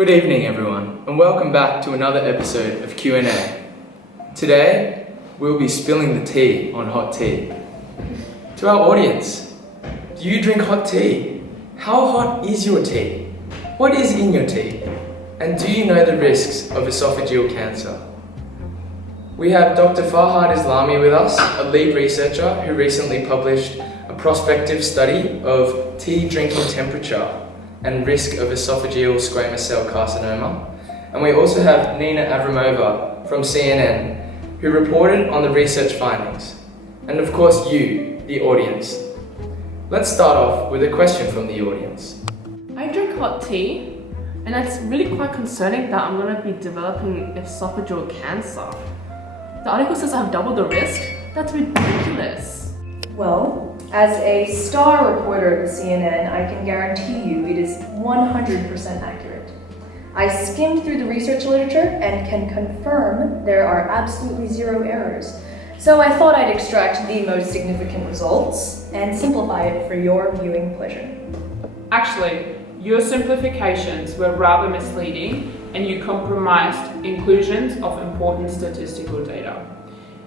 Good evening everyone, and welcome back to another episode of Q&A. Today, we'll be spilling the tea on hot tea. To our audience, do you drink hot tea? How hot is your tea? What is in your tea? And do you know the risks of esophageal cancer? We have Dr. Farhad Islami with us, a lead researcher who recently published a prospective study of tea drinking temperature and risk of esophageal squamous cell carcinoma. And we also have Nina Avramova from CNN, who reported on the research findings. And of course you, the audience. Let's start off with a question from the audience. I drink hot tea, and it's really quite concerning that I'm going to be developing esophageal cancer. The article says I have double the risk. That's ridiculous. Well, as a star reporter at CNN, I can guarantee you it is 100% accurate. I skimmed through the research literature and can confirm there are absolutely zero errors. So I thought I'd extract the most significant results and simplify it for your viewing pleasure. Actually, your simplifications were rather misleading and you compromised inclusions of important statistical data.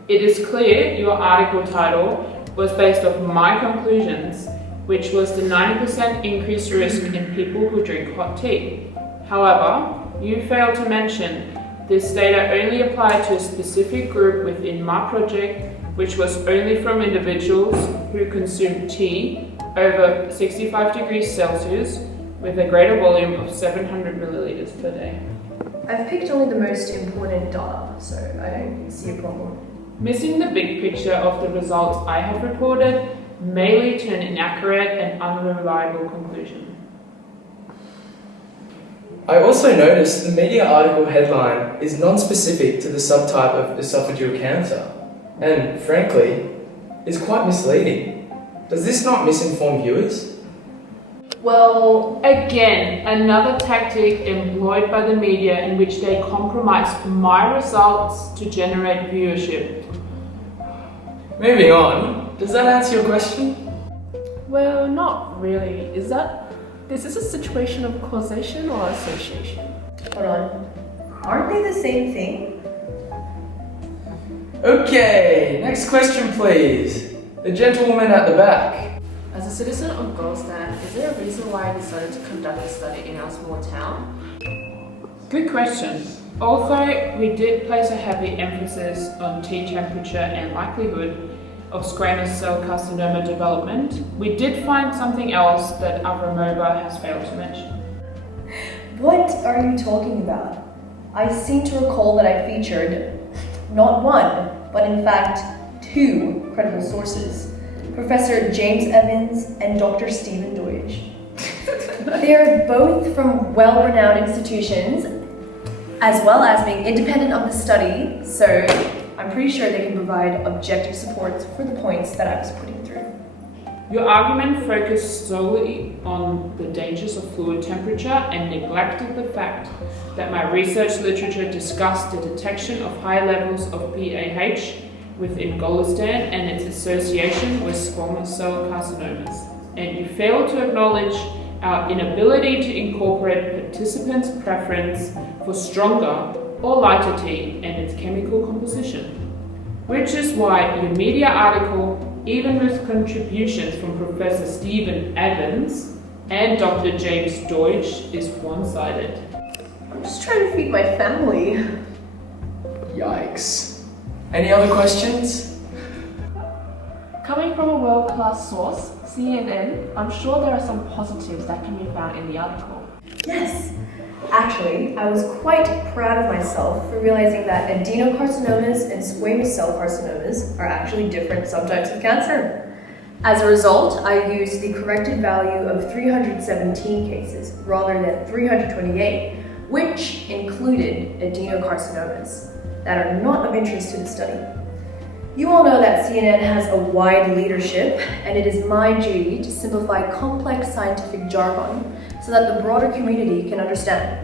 It is clear your article title was based off my conclusions, which was the 90% increased risk in people who drink hot tea. However, you failed to mention this data only applied to a specific group within my project, which was only from individuals who consume tea over 65 degrees Celsius with a greater volume of 700 milliliters per day. I've picked only the most important data, so I don't see a problem. Missing the big picture of the results I have reported may lead to an inaccurate and unreliable conclusion. I also noticed the media article headline is non-specific to the subtype of esophageal cancer, and frankly, is quite misleading. Does this not misinform viewers? Well, Again, another tactic employed by the media in which they compromise my results to generate viewership. Moving on, does that answer your question? Well, not really. Is this a situation of causation or association? hold on. Aren't they the same thing? Okay, next question please. The gentlewoman at the back. As a citizen of Goldstan, is there a reason why I decided to conduct a study in our small town? Good question. Although we did place a heavy emphasis on tea temperature and likelihood of squamous cell carcinoma development, we did find something else that Avramova has failed to mention. What are you talking about? I seem to recall that I featured not one, but in fact 2 credible sources. Professor James Evans and Dr. Stephen Deutsch. They are both from well-renowned institutions, as well as being independent of the study, so I'm pretty sure they can provide objective support for the points that I was putting through. Your argument focused solely on the dangers of fluid temperature and neglected the fact that my research literature discussed the detection of high levels of PAH within Goldstan and its association with squamous cell carcinomas. And you failed to acknowledge our inability to incorporate participants' preference for stronger or lighter tea and its chemical composition. Which is why your media article, even with contributions from Professor Stephen Evans and Dr. James Deutsch, is one-sided. I'm just trying to feed my family. Yikes. Any other questions? Coming from a world-class source, CNN, I'm sure there are some positives that can be found in the article. Yes. Actually, I was quite proud of myself for realizing that adenocarcinomas and squamous cell carcinomas are actually different subtypes of cancer. As a result, I used the corrected value of 317 cases rather than 328, which included adenocarcinomas that are not of interest to the study. You all know that CNN has a wide leadership, and it is my duty to simplify complex scientific jargon so that the broader community can understand.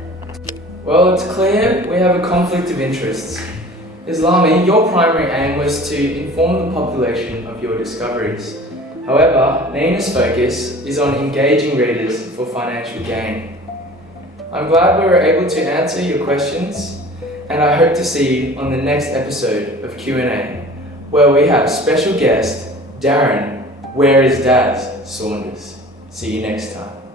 Well, it's clear we have a conflict of interests. Islami, your primary aim was to inform the population of your discoveries. However, Nina's focus is on engaging readers for financial gain. I'm glad we were able to answer your questions, and I hope to see you on the next episode of Q&A, where we have special guest Darren, Where is Daz Saunders. See you next time.